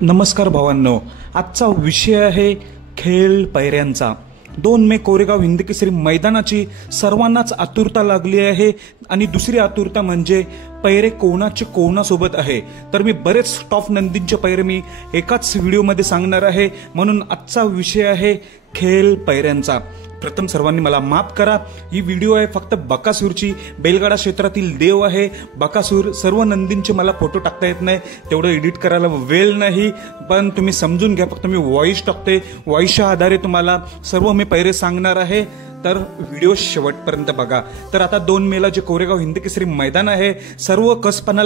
नमस्कार भावांनो, आजचा विषय आहे खेळ पैऱ्यांचा। 2 मे कोरेगाव हिंदकेसरी मैदानाची सर्वांनाच आतुरता लागली आहे आणि दुसरी आतुरता म्हणजे पैरे कोणाचे कोणासोबत आहे। तर मी बरेच टॉप नंदींचे पैरे मी एकाच व्हिडिओमध्ये सांगणार आहे, म्हणून आजचा विषय आहे खेळ पैऱ्यांचा। प्रथम सर्वांनी मला माफ करा, ही व्हिडिओ आहे फक्त बकासूरची। बैलगाडा क्षेत्रातील देव आहे बकासूर। सर्व नंदींचे मला फोटो टाकता येत नाही, तेवढं एडिट करायला वेळ नाही, पण तुम्ही समजून घ्या। फक्त मी व्हॉइस टाकते, व्हॉइसच्या आधारे तुम्हाला सर्व मी पैरे सांगणार आहे, तर व्हिडिओ शेवटपर्यंत बघा। तर आता 2 मेला जे कोरेगाव हिंदकेसरी मैदान आहे, सर्व कसपणा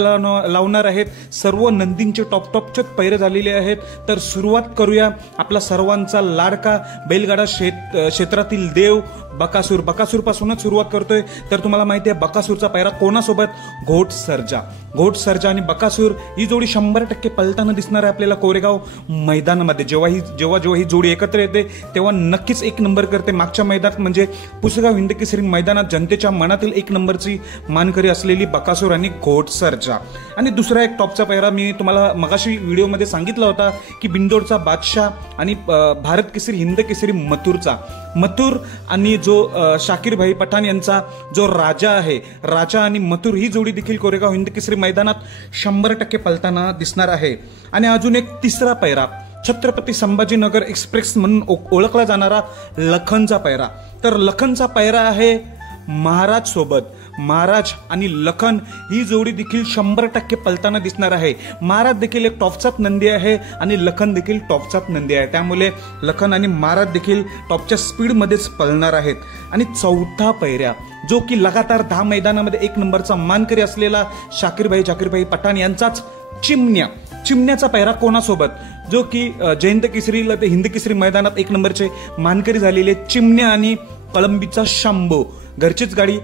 लावणार आहेत, सर्व नंदींचे टॉपचे पैरे झालेले आहेत। तर सुरुवात करूया आपला सर्वांचा लाडका बैलगाडा क्षेत्रातील देव बकासूर। बकासूर पासूनच सुरुवात करतोय। तर तुम्हाला माहिती आहे बकासूरचा पैरा कोणासोबत? घोट सर्जा आणि बकासूर ही जोडी 100% पलताना दिसणार आहे आपल्याला कोरेगाव मैदानामध्ये। जेव्हा ही जोडी एकत्र येते तेव्हा नक्कीच 1 नंबर करते। मागच्या मैदानात म्हणजे पुसेगाव हिंदकेसरी मैदानात जनतेच्या मनातील 1 नंबरची मानकरी असलेली बकासूर आणि घोट सर्जा। आणि दुसरा एक टॉपचा पैरा मी तुम्हाला मगाशी व्हिडिओमध्ये सांगितला होता की बिंदोडचा बादशाह आणि भारत केसरी हिंदकेसरी मथुर आणि जो शाकीर भाई पठाण यांचा जो राजा आहे, राजा आणि मथुर ही जोडी देखील कोरेगाव हिंदकेसरी मैदानात 100% पलताना दिसणार आहे। आणि अजून एक तिसरा पैरा छत्रपती संभाजीनगर एक्सप्रेस म्हणून ओळखला जाणारा लखनचा पैरा। तर लखनचा पैरा आहे महाराज सोबत। महाराज आणि लखन ही जोडी देखील 100% पलताना दिसणार आहे। महाराज देखील एक टॉपचाच नंदी आहे आणि लखन देखील टॉपचाच नंदी आहे, त्यामुळे लखन आणि महाराज देखील टॉपच्या स्पीडमध्येच पळणार आहेत। आणि चौथा पैरा जो की लगातार 10 मैदानामध्ये 1 नंबरचा मानकरी असलेला शाकीर भाई पठाण यांचाच चिमण्याचा पैरा कोणासोबत? जो की जयंत केसरीला ते हिंद केसरी मैदानात 1 नंबरचे मानकरी झालेले चिमण्या आणि कळंबीचा शंभू। घरचीच गाडी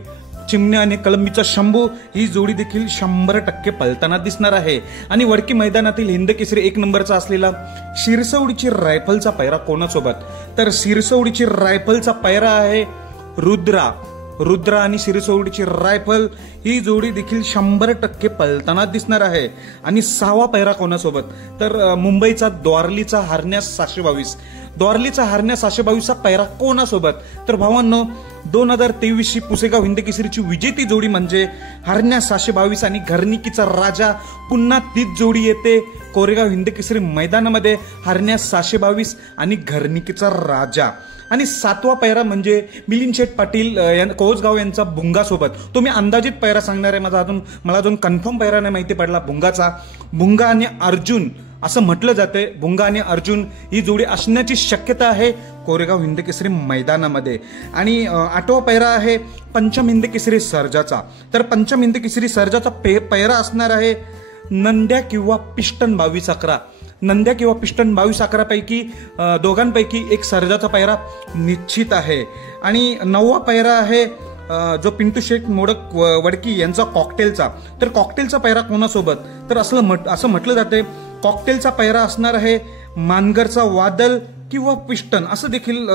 चिमण्या आणि कळंबीचा शंभू ही जोडी देखील 100% पलताना दिसणार आहे। आणि वडकी मैदानातील हिंद केसरी 1 नंबरचा असलेला शिरसवडीची रायफलचा पैरा कोणासोबत? तर शिरसवडीची रायफलचा पैरा आहे रुद्रा आणि शिरसवडीची रायफल ही जोडी देखील 100% पलताना दिसणार आहे। आणि 6वा पैरा कोणासोबत? तर मुंबईचा द्वारलीचा हरण्या 722 चा पैरा कोणासोबत? तर भावांनो 2023 पुसेगाव हिंदकेसरीची विजेती जोडी म्हणजे हरण्या 722 आणि घरणिकीचा राजा। पुन्हा तीच जोडी येते कोरेगाव हिंदकेसरी मैदानामध्ये, हरण्या 722 आणि घरणिकीचा राजा। आणि 7वा पैरा म्हणजे मिलिंद शेठ पाटील कोसगाव यांचा भुंगा सोबत। तो मी अंदाजित पैरा सांगणार आहे, मला अजून कन्फर्म पैरा नाही माहिती पडला भुंगा आणि अर्जुन असं म्हटलं जाते। भुंगा आणि अर्जुन ही जोडी असण्याची शक्यता आहे कोरेगाव हिंदकेसरी मैदानामध्ये। आणि 8वा पैरा आहे पंचम हिंदकेसरी सर्जाचा। तर पंचम हिंदकेसरी सर्जाचा पैरा असणार आहे नंद्या किंवा पिस्टन 22-11। नंद्या किंवा पिस्टन 22-11 पैकी दोघांपैकी एक सर्जाचा पैरा निश्चित आहे। आणि 9वा पैरा आहे जो पिंटू शेख मोडक वडकी यांचा कॉकटेलचा। तर कॉकटेलचा पैरा कोणासोबत? तर असं म्हटलं जाते कॉकटेलचा पैरा असणार आहे मानगरचा वादल किंवा पिस्टन असं देखील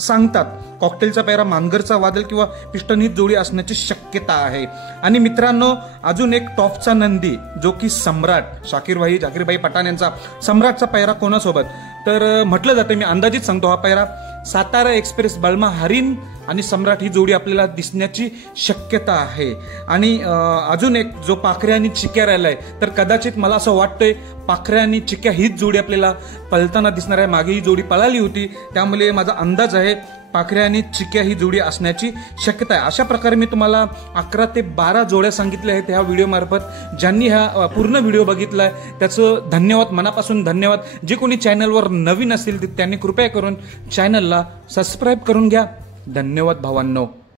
सांगतात। कॉकटेलचा पैरा मानगरचा वादल किंवा पिस्टन ही जोडी असण्याची शक्यता आहे। आणि मित्रांनो अजून एक टॉपचा नंदी जो की सम्राट जाकीर भाई पठाण यांचा सम्राटचा पैरा कोणासोबत? तर म्हटलं जाते, मी अंदाजित सांगतो, हा पैरा सातारा एक्सप्रेस बळमा हरिण आणि सम्राट ही जोडी आपल्याला दिसण्याची शक्यता आहे। आणि अजून एक जो पाखऱ्या आणि चिक्या राहिलाय, तर कदाचित मला असं वाटतंय पाखऱ्या आणि चिक्या हीच जोडी आपल्याला पलताना दिसणार आहे। मागे ही जोडी पळाली होती, त्यामुळे माझा अंदाज आहे पाखऱ्या आणि चिक्या ही जोडी असण्याची शक्यता आहे। अशा प्रकारे मी तुम्हाला 11 ते 12 जोड्या सांगितल्या आहेत ह्या व्हिडिओ मार्फत। ज्यांनी हा पूर्ण व्हिडिओ बघितलाय त्याचं धन्यवाद, मनापासून धन्यवाद। जे कोणी चॅनलवर नवीन असतील त्यांनी कृपया करून चॅनलला सबस्क्राईब करून घ्या। धन्यवाद भावांनो।